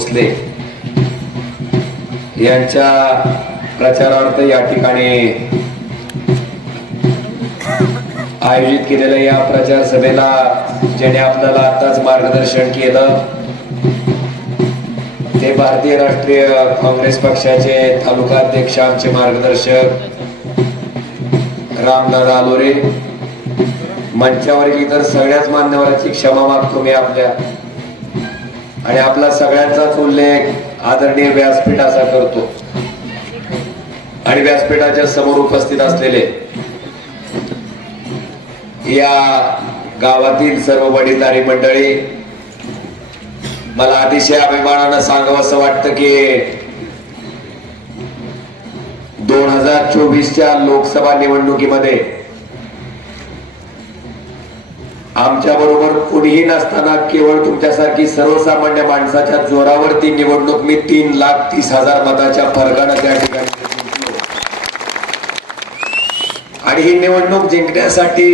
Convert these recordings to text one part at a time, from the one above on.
भोसले यांच्या प्रचारार्थ या ठिकाणी आयोजित केलेल्या या प्रचार सभेला ज्याने आपल्याला आताच मार्गदर्शन केलं ते भारतीय राष्ट्रीय काँग्रेस पक्षाचे तालुका अध्यक्ष आमचे मार्गदर्शक रामदादा आलोरे. मंचावरील इतर सगळ्याच मान्यवरांची क्षमा मागतो मी आपल्या आणि आपला सगळ्यांचाच उल्लेख आदरणीय व्यासपीठ असा करतो. आणि व्यासपीठाच्या समोर उपस्थित असलेले या गावातील सर्व वडीलधारी मंडळी मला अतिशय अभिमानानं सांगावं असं वाटतं की दोन हजार चोवीसच्या लोकसभा निवडणुकीमध्ये आमच्या बरोबर कुणीही नसताना केवळ तुमच्यासारखी सर्वसामान्य माणसाच्या जोरावरती निवडणूक मी तीन लाख तीस हजार मताच्या फरकानं त्या ठिकाणी आणि ही निवडणूक जिंकण्यासाठी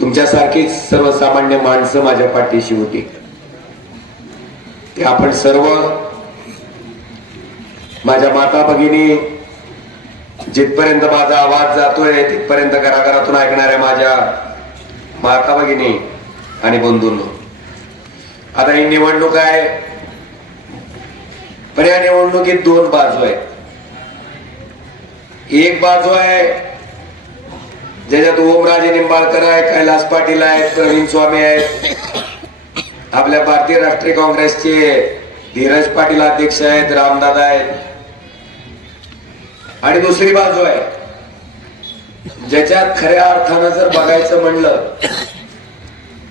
तुमच्यासारखी सर्वसामान्य माणसं माझ्या पाठीशी होती. ते आपण सर्व माझ्या माता भगिनी जिथपर्यंत माझा आवाज जातोय तिथपर्यंत घराघरातून ऐकणाऱ्या माझ्या माता भगिनी आणि बंधूंनो आता ही निवडणूक आहे. पण या निवडणुकीत दोन बाजू आहेत. एक बाजू आहे ज्याच्यात ओमराजे निंबाळकर आहे कैलास पाटील आहेत प्रवीण स्वामी आहेत. आपल्या भारतीय राष्ट्रीय काँग्रेसचे धीरज पाटील अध्यक्ष आहेत रामदादा आहेत. आणि दुसरी बाजू आहे. ज्याच्यात खऱ्या अर्थानं जर बघायचं म्हणलं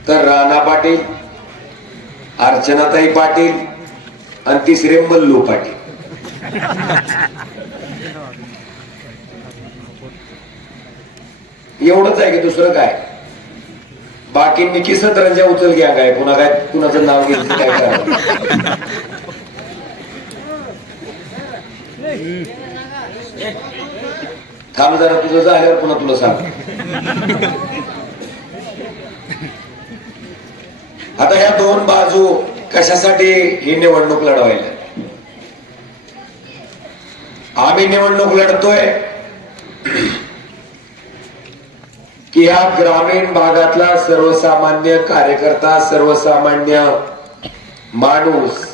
तर राणा पाटील अर्चनाताई पाटील आणि तिसरे मल्लू पाटील. एवढंच आहे की दुसरं काय? बाकींनी निकी सतरंजा उचल घ्या काय? पुन्हा काय कुणाचं नाव घ्यायचं काय करा थांब जरा तुझं झाल्यावर पुन्हा तुला सांग. आता ह्या दोन बाजू कशासाठी ही निवडणूक लढवायला? आम्ही निवडणूक लढतोय की या ग्रामीण भागातला सर्वसामान्य कार्यकर्ता सर्वसामान्य माणूस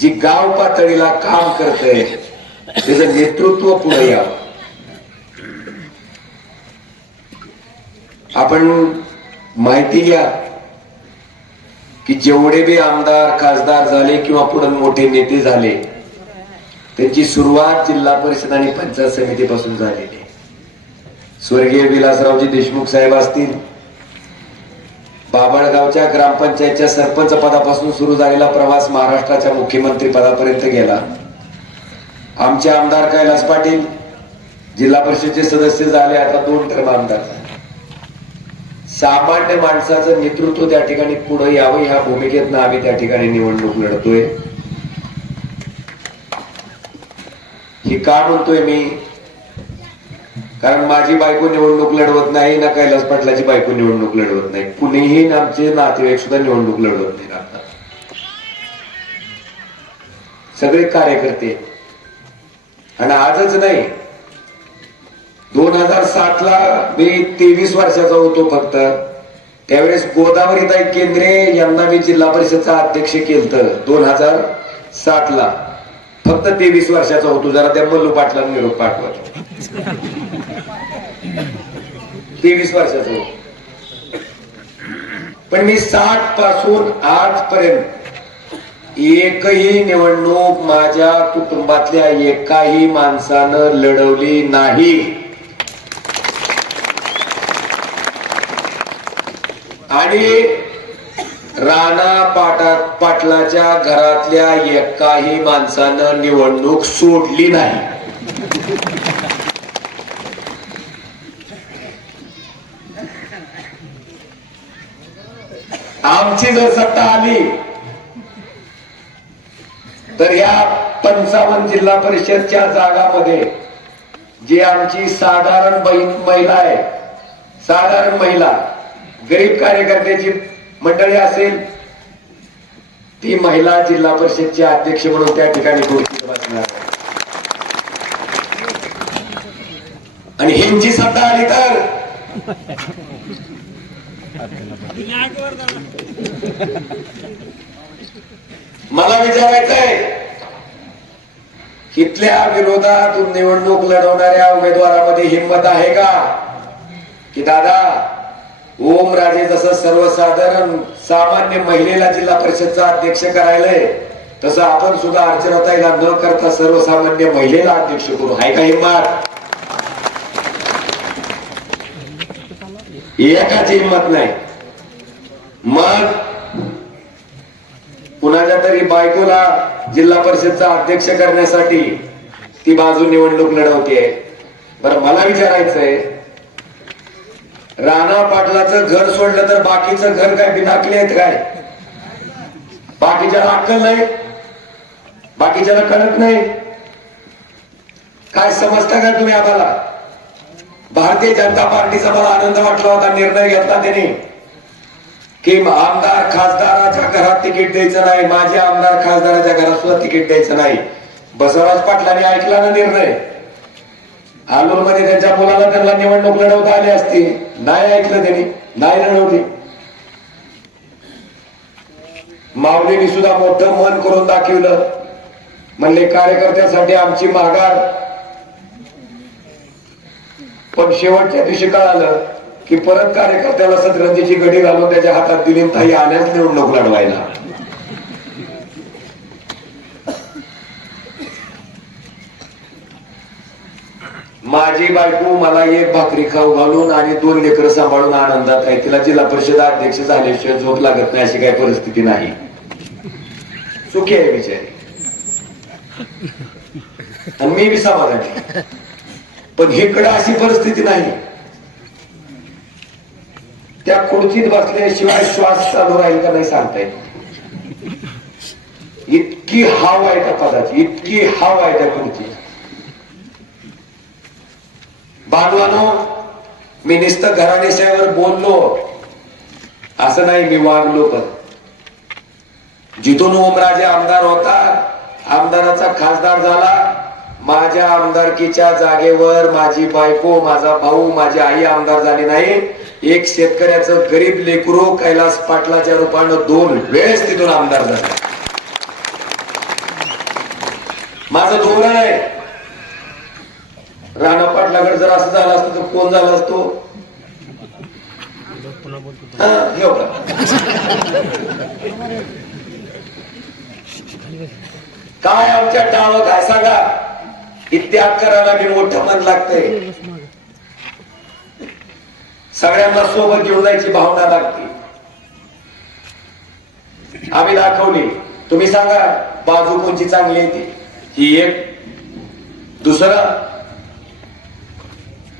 जी गाव पातळीला काम करते त्याचं नेतृत्व पुढे यावं आपण माहिती घ्या की जेवढे बी आमदार खासदार झाले किंवा पुढे मोठे नेते झाले त्यांची सुरुवात जिल्हा परिषद आणि पंचायत समितीपासून झालेली आहे. स्वर्गीय विलासरावजी देशमुख साहेब असतील बाबळगावच्या ग्रामपंचायतच्या सरपंच पदापासून सुरू झालेला प्रवास महाराष्ट्राच्या मुख्यमंत्री पदापर्यंत गेला आमचे आमदार कैलास पाटील जिल्हा परिषदचे सदस्य झाले आता दोन टर्म आमदार. सामान्य माणसाचं नेतृत्व त्या ठिकाणी पुढे यावं ह्या भूमिकेतनं आम्ही त्या ठिकाणी निवडणूक लढतोय. हे का म्हणतोय मी? कारण माझी बायको निवडणूक लढवत नाही ना कैलास पाटलाची बायको निवडणूक लढवत नाही. कुणीही आमचे नातेवाईक सुद्धा निवडणूक लढवत नाही आता. सगळे कार्यकर्ते आणि आजच नाही. दोन हजार सात ला मी तेवीस वर्षाचा होतो फक्त. त्यावेळेस गोदावरीताई केंद्रे यांना मी जिल्हा परिषदचा अध्यक्ष केलं दोन हजार सात ला फक्त तेवीस वर्षाचा होतो. जरा त्या मल्लू पाटला निरोप पाठवत तेवीस वर्षाचा होतो. पण मी साठपासून आजपर्यंत एकही निवडणूक माझ्या कुटुंबातल्या एकाही माणसानं लढवली नाही. आणि राणा पाटा पाटलाच्या घरातल्या एकाही माणसानं निवडणूक सोडली नाही. आमची जर सत्ता आली तर या पंचावन्न जिल्हा परिषदच्या जागामध्ये जी आमची साधारण महिला आहे साधारण महिला गरीब कार्यकर्त्याची मंडळी असेल ती महिला जिल्हा परिषदची अध्यक्ष म्हणून त्या ठिकाणी बसणार. आणि ह्यांची सत्ता आली तर मला विचारायचंय इथल्या विरोधात निवडणूक लढवणाऱ्या उमेदवारामध्ये हिंमत आहे का? की दादा ओम राजे जसं सर्वसाधारण सामान्य महिलेला जिल्हा परिषदचा अध्यक्ष करायलंय तसं आपण सुद्धा अर्चनाताईला न करता सर्वसामान्य महिलेला अध्यक्ष करू. आहे का हिंमत? एकाची हिंमत नाही. मग कुणाच्या तरी बायकोला जिल्हा परिषदचा अध्यक्ष करण्यासाठी ती बाजू निवडणूक लढवते. बरं मला विचारायचंय राणा पाटलाचं घर सोडलं तर बाकीचं घर काय बिनाकले आहेत काय? बाकीच्याला अक्कल नाही? बाकीच्याला कळत नाही? काय समजता का तुम्ही आम्हाला? भारतीय जनता पार्टीचा मला आनंद वाटला होता निर्णय घेतला त्याने. की आमदार खासदाराच्या घरात तिकीट द्यायचं नाही माझ्या आमदार खासदाराच्या घरात सुद्धा तिकीट द्यायचं नाही. बसवराज पाटलांनी ऐकला ना निर्णय? आलोरमध्ये त्यांच्या मुलाला त्यांना निवडणूक लढवता आली असती. नाही ऐकलं त्यांनी नाही लढवली. माऊलीने सुद्धा मोठं मन करून दाखवलं. म्हणले कार्यकर्त्यासाठी आमची माघार. पण शेवटच्या दिवशी कळालं की परत कार्यकर्त्याला सतरंजीची गडी घालून त्याच्या हातात दिली ताई आल्याच निवडणूक लढवायला. माझी बायको मला एक भाकरी खाऊ घालून आणि दोन लेकरं सांभाळून आनंदात आहे. तिला जिल्हा परिषद अध्यक्ष झाल्याशिवाय झोप लागत नाही अशी काही परिस्थिती नाही. सुखी आहे विचार मी बी समाधानी. पण हिकडं अशी परिस्थिती नाही. त्या खुर्चीत बसल्याशिवाय श्वास चालू राहील का नाही सांगता येत इतकी हाव आहे त्या पदाची इतकी हाव आहे त्या खुर्ची. बांधवानो मी निस्त घराणेशावर बोललो. असं नाही मी वागलो पण. जिथून ओमराजे आमदार होता आमदाराचा खासदार झाला. माझ्या आमदारकीच्या जागेवर माझी बायको माझा भाऊ माझी आई आमदार झाली नाही. एक शेतकऱ्याचं गरीब लेकरू कैलास पाटलाच्या रूपानं दोन वेळेस तिथून आमदार झाला. माझं धोरण आहे. राणा पाटलाकडे जर असं झालं असतं तर कोण झाला असतो? काय आमच्या टाळत काय सांगा? इत्याग करायला मी मोठं मन लागतंय. सगळ्यांना सोबत घेऊन जायची भावना लागते. आम्ही दाखवली. तुम्ही सांगा बाजू कोणची चांगली आहे ती? ही एक. दुसरं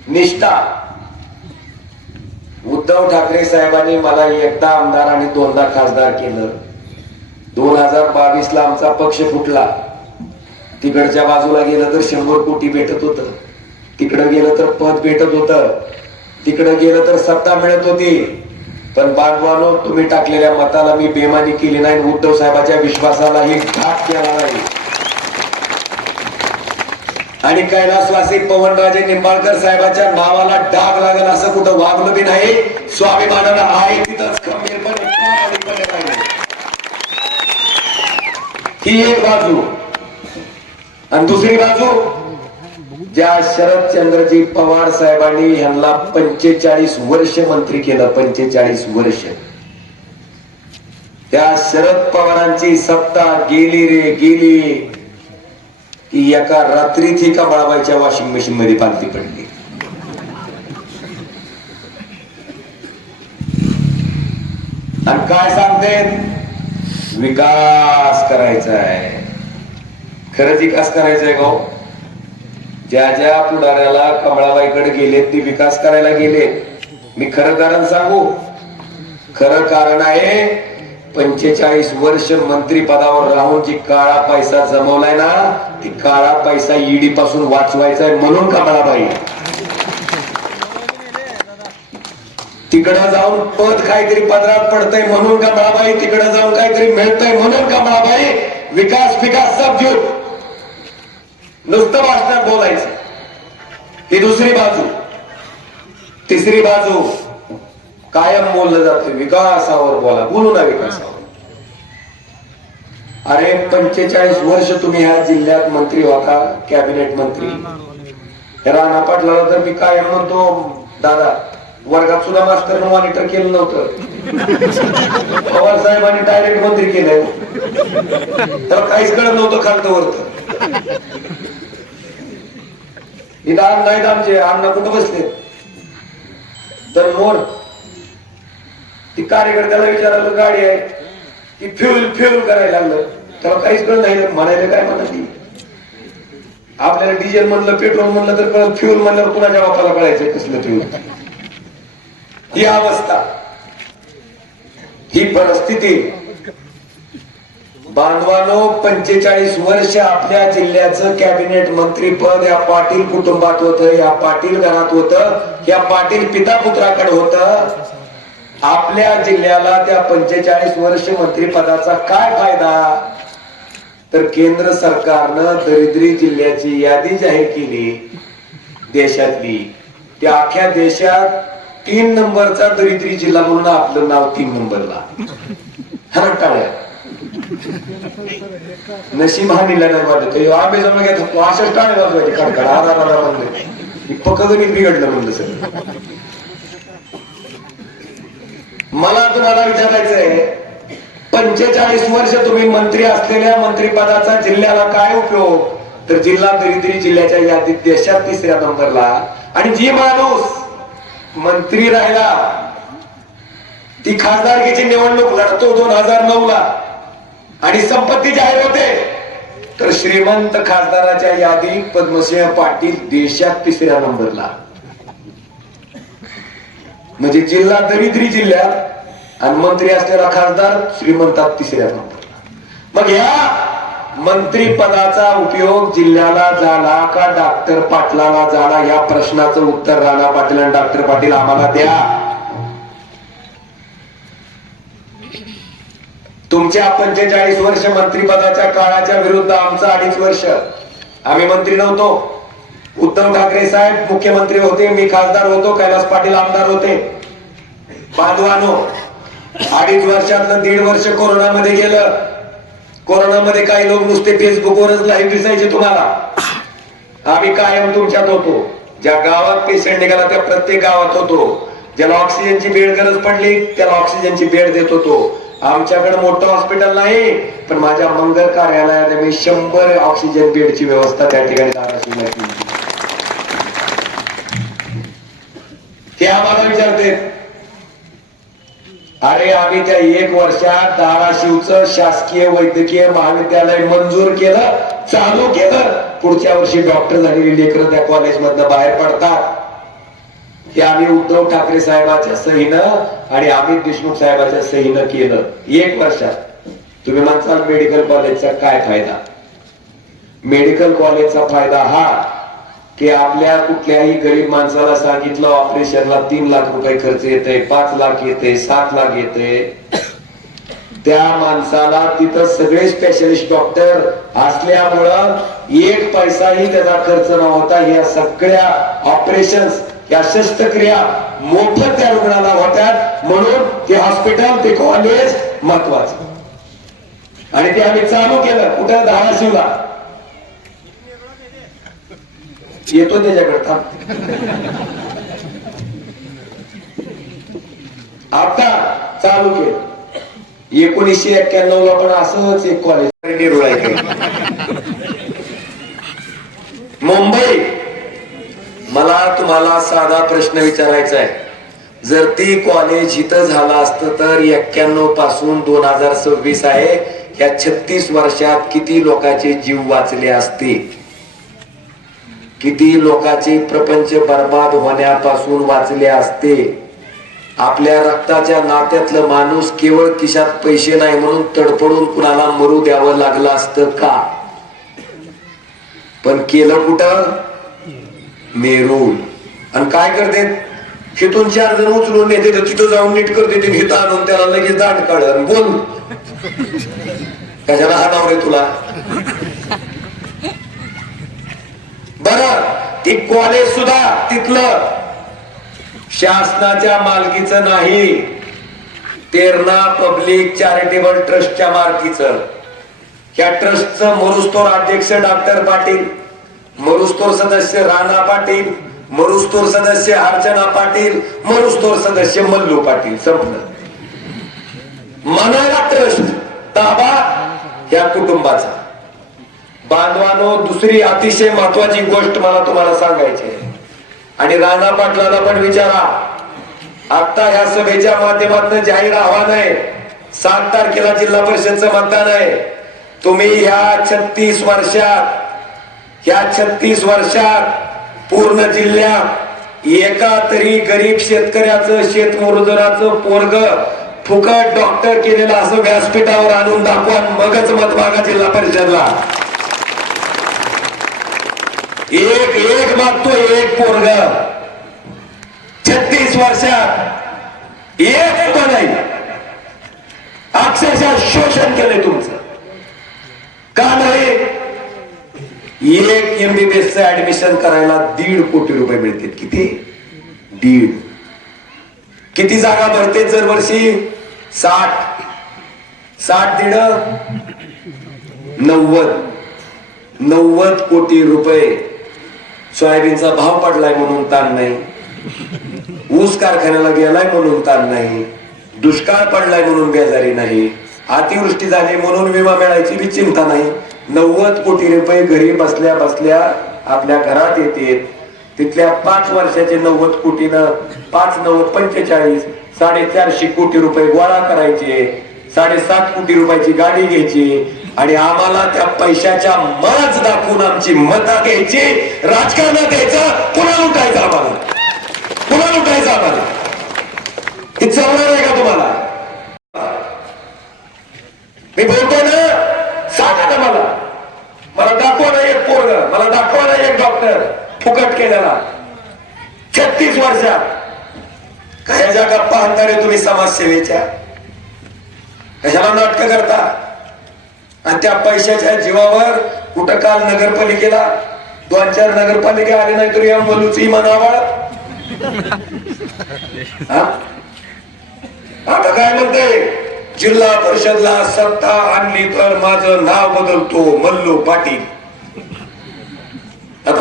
निष्ठा. उद्धव ठाकरे साहेबांनी मला एकदा आमदार आणि दोनदा खासदार केलं. दोन हजार बावीस ला आमचा पक्ष फुटला. तिकडच्या बाजूला गेलं तर शंभर कोटी भेटत होत. तिकडं गेलं तर पद भेटत होतं. तिकडं गेलं तर सत्ता मिळत होती. पण बागवानो तुम्ही टाकलेल्या मताला मी बेमानी केली नाही उद्धव साहेबाच्या विश्वासालाही घात केला नाही. आणि कैलासवासी पवनराजे निंबाळकर साहेबाच्या नावाला डाग लागेल असं कुठं वागलं बी नाही. स्वाभिमानाला आहे तिथंच खंबीरपणे ही एक बाजू. आणि दुसरी बाजू ज्या शरदचंद्रजी पवार साहेबांनी ह्यांना पंचेचाळीस वर्ष मंत्री केलं पंचेचाळीस वर्ष. त्या शरद पवारांची सत्ता गेली रे गेली. की एका रात्रीत एका कमळाबाईच्या वॉशिंग मशीन मध्ये पालती पडली. आणि काय सांगते? विकास करायचा आहे खरंच विकास करायचा आहे हो? गाव ज्या ज्या पुढाऱ्याला कमळाबाईकडे गेले ते विकास करायला गेले मी खरं कारण सांगू? खरं कारण आहे पंचेचाळीस वर्ष मंत्री पदावर राहून जी काळा पैसा जमवलाय ना ती काळा पैसा ईडी पासून वाचवायचा आहे म्हणून कमळाबाई. तिकडं जाऊन पद काहीतरी पदरात पडतंय म्हणून कमळाबाई तिकडं जाऊन काहीतरी मिळतंय म्हणून कमळाबाई. विकास विकास सब नुसतं भाषणात बोलायचं. ही दुसरी बाजू. तिसरी बाजू कायम बोललं जातं. विकासावर बोला. बोलू ना विकासावर. अरे पंचेचाळीस वर्ष तुम्ही ह्या जिल्ह्यात मंत्री होता कॅबिनेट मंत्री. राणा पाटलाला तर मी कायम म्हणतो दादा वर्गात सुद्धा मास्तर मॉनिटर केलं नव्हतं. पवार साहेबांनी डायरेक्ट मंत्री केलंय. तर काहीच कळत नव्हतं खालतं वरत. इथं अण्णा आहेत आमचे अण्णा कुठं बसले? तर मोर ती कार्यकर्त्याला विचारायला गाडी आहे. ती फ्युल फ्युल करायला लागलं. त्याला काहीच कळत नाही म्हणायला काय म्हणत ती? आपल्याला डिझेल म्हणलं पेट्रोल म्हणलं तर कळत फ्युल म्हणल्यावर कुणाच्या बापाला कळायचं कसलं फ्युल ही अवस्था ही परिस्थिती बांधवानो पंचेचाळीस वर्ष आपल्या जिल्ह्याचं कॅबिनेट मंत्रीपद या पाटील कुटुंबात होतं या पाटील घरात होतं या पाटील पिता पुत्राकडे होतं. आपल्या जिल्ह्याला त्या पंचेचाळीस वर्ष मंत्रिपदाचा काय फायदा? तर केंद्र सरकारनं दरिद्री जिल्ह्याची यादी जाहीर केली. देशातली. त्या अख्ख्या देशात तीन नंबरचा दरिद्री जिल्हा म्हणून आपलं नाव तीन नंबरला. हरटाळ्या नशीब हा निला नाही वाटत आम्ही जमा घेत होतो अशाच टाळे वाजवायचे कडकड आरा आरा म्हणले पक्क गणित बिघडलं म्हणलं सर मला तुम्हाला विचारायचंय पंचेचाळीस वर्ष तुम्ही मंत्री असलेल्या मंत्रीपदाचा जिल्ह्याला काय उपयोग तर जिल्हा दरिद्री जिल्ह्याच्या यादीत देशात तिसऱ्या नंबरला आणि जी माणूस मंत्री राहिला ती खासदारकीची निवडणूक लढतो दोन हजार नऊ ला आणि संपत्ती जाहीर होते. तर श्रीमंत खासदाराच्या यादीत पद्मसिंह पाटील देशात तिसऱ्या नंबरला. म्हणजे जिल्हा दरिद्री जिल्ह्यात आणि मंत्री असलेला खासदार श्रीमंतात तिसऱ्या नंबरला. मग या मंत्री पदाचा उपयोग जिल्ह्याला झाला का? डॉक्टर पाटलाला झाला? या प्रश्नाचं उत्तर राणा पाटील आणि डॉक्टर पाटील आम्हाला द्या. तुमच्या पंचेचाळीस वर्ष मंत्रिपदाच्या काळाच्या विरुद्ध आमचं अडीच वर्ष. आम्ही मंत्री नव्हतो. उद्धव ठाकरे साहेब मुख्यमंत्री होते मी खासदार होतो कैलास पाटील आमदार होते. बांधवानो अडीच वर्षातलं दीड वर्ष कोरोनामध्ये गेलं. कोरोनामध्ये काही लोक नुसते फेसबुकवरच लाईव्ह दिसायचे तुम्हाला. आम्ही कायम तुमच्यात होतो. ज्या गावात पेशंट निघाला त्या प्रत्येक गावात होतो. ज्याला ऑक्सिजनची बेड गरज पडली त्याला ऑक्सिजनची बेड देत होतो. आमच्याकडे मोठं हॉस्पिटल नाही पण माझ्या मंगल कार्यालयात मी शंभर ऑक्सिजन बेडची व्यवस्था त्या ठिकाणी ते आम्हाला विचारते अरे आम्ही त्या एक वर्षात धाराशिवच शासकीय वैद्यकीय महाविद्यालय मंजूर केलं चालू केलं. पुढच्या वर्षी डॉक्टर झालेली लेकरं त्या कॉलेजमधनं बाहेर पडतात. हे आम्ही उद्धव ठाकरे साहेबाच्या सहीनं आणि अमित देशमुख साहेबाच्या सहीनं केलं. एक वर्षात. तुम्ही म्हणसाल मेडिकल कॉलेजचा काय फायदा? मेडिकल कॉलेजचा फायदा हा की आपल्या कुठल्याही गरीब माणसाला सांगितलं ऑपरेशनला तीन लाख रुपये खर्च येते पाच लाख येते सात लाख येते. त्या माणसाला तिथं सगळे स्पेशलिस्ट डॉक्टर असल्यामुळं एक पैसाही त्याचा खर्च न होता या सगळ्या ऑपरेशन या शस्त्रक्रिया मोफत त्या रुग्णाला होत्यात म्हणून ते हॉस्पिटल ते कॉलेज महत्वाचं. आणि ते आम्ही चालू केलं. कुठं? धाराशिवला. येतो त्याच्याकडे थांब. आता चालू केलं. एकोणीसशे एक्क्याण्णव ला पण असंच एक कॉलेज निरोळ मुंबई. मला तुम्हाला साधा प्रश्न विचारायचा आहे. जर ती कॉलेज इथं झालं असतं तर एक्क्याण्णवपासून दोन हजार सव्वीस आहे या छत्तीस वर्षात किती लोकांचे जीव वाचले असते किती लोकांचे प्रपंच बर्बाद होण्यापासून वाचले असते आपल्या रक्ताच्या नात्यातलं माणूस केवळ खिशात पैसे नाही म्हणून तडफडून कुणाला मरू द्यावं लागलं असतं का? पण केलं कुठं? मेरून आणि काय करते? तिथून चार जण उचलून नेते तर तिथं जाऊन नीट करते ते हिथं आणून त्याला लगेच दाट काढ बोल. कशाला हाणाव रे तुला? बर ती कॉलेज सुद्धा तिथलं. शासनाच्या मालकीचं नाही. तेरणा पब्लिक चॅरिटेबल ट्रस्टच्या मालकीचं. या ट्रस्टचं मरुस्तोर अध्यक्ष डॉक्टर पाटील. मरुस्तोर सदस्य राणा पाटील मरुस्तोर सदस्य अर्चना पाटील मरुस्तोर सदस्य मल्लू पाटील. संपलं. मनाला ट्रस्ट ताबा या कुटुंबाचा. बांधवानो दुसरी अतिशय महत्वाची गोष्ट मला तुम्हाला सांगायची आहे. आणि राणा पाटलाला पण विचारा. आता ह्या सभेच्या माध्यमातून जाहीर आव्हान आहे. सात तारखेला जिल्हा परिषदचं मतदान आहे. तुम्ही ह्या छत्तीस वर्षात ह्या छत्तीस वर्षात पूर्ण जिल्ह्यात एका तरी गरीब शेतकऱ्याचं शेतमजुराचं पोरग फुकट डॉक्टर केलेलं असं व्यासपीठावर आणून दाखवा मगच मत मागा जिल्हा परिषदला. एक एक मागतो एक पोरग. छत्तीस वर्षात एक सुद्धा नाही. अक्षरशः शोषण केलंय तुमचं. का नाही? एक एमबीबीएस च ऍडमिशन करायला दीड कोटी रुपये मिळतील. किती? दीड. किती जागा भरते दरवर्षी साठ. साठ दीड? नव्वद. नव्वद कोटी रुपये. सोयाबीनचा भाव पडलाय म्हणून ताण नाही. ऊस कारखान्याला गेलाय म्हणून ताण नाही. दुष्काळ पडलाय म्हणून बेजारी नाही. अतिवृष्टी झाली म्हणून विमा मिळायची बी चिंता नाही. नव्वद कोटी रुपये घरी बसल्या बसल्या आपल्या घरात येते. तिथल्या पाच वर्षाचे नव्वद कोटीनं पाच नव्वद पंचेचाळीस साडेचारशे कोटी रुपये गोळा करायचे साडेसात कोटी रुपयाची गाडी घ्यायची आणि आम्हाला त्या पैशाच्या मज दाखवून आमची मतं घ्यायची. राजकारणात यायचं पुन्हा लुटायचं आम्हाला. पुन्हा लुटायचं आम्हाला हे चालणार आहे का तुम्हाला मी बोलतोय ना सांगा ना मला मला दाखवा ना एक पोरग मला दाखवा ना एक डॉक्टर फुकट केलेला छत्तीस वर्षात. काय जागा गप्पा आहे तुम्ही समाजसेवेच्या? कशाला नाटक करता? आणि त्या पैशाच्या जीवावर कुठं काल नगरपालिकेला दोन चार नगरपालिका आले नाही तरी या मलूच इमान आता काय म्हणते? जिल्हा परिषदला सत्ता आणली तर माझं नाव बदलतो मल्लू पाटील.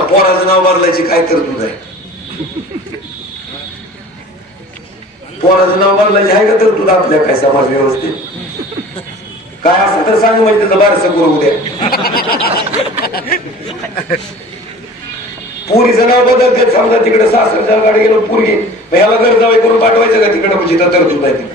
पोराचं नाव बदलायची काय तरतूद आहे पोराचं नाव बदलायची आहे का तरतूद आपल्या काय समाज व्यवस्थेत? काय असं तर सांग म्हणजे त्याचं बारसं करू उद्या. पुरीचं नाव बदलते समजा तिकडे सासरच्या गाडी गेलो पुरगी. याला घर करून पाठवायचं का तिकडे? म्हणजे तरतूद आहे तिकडे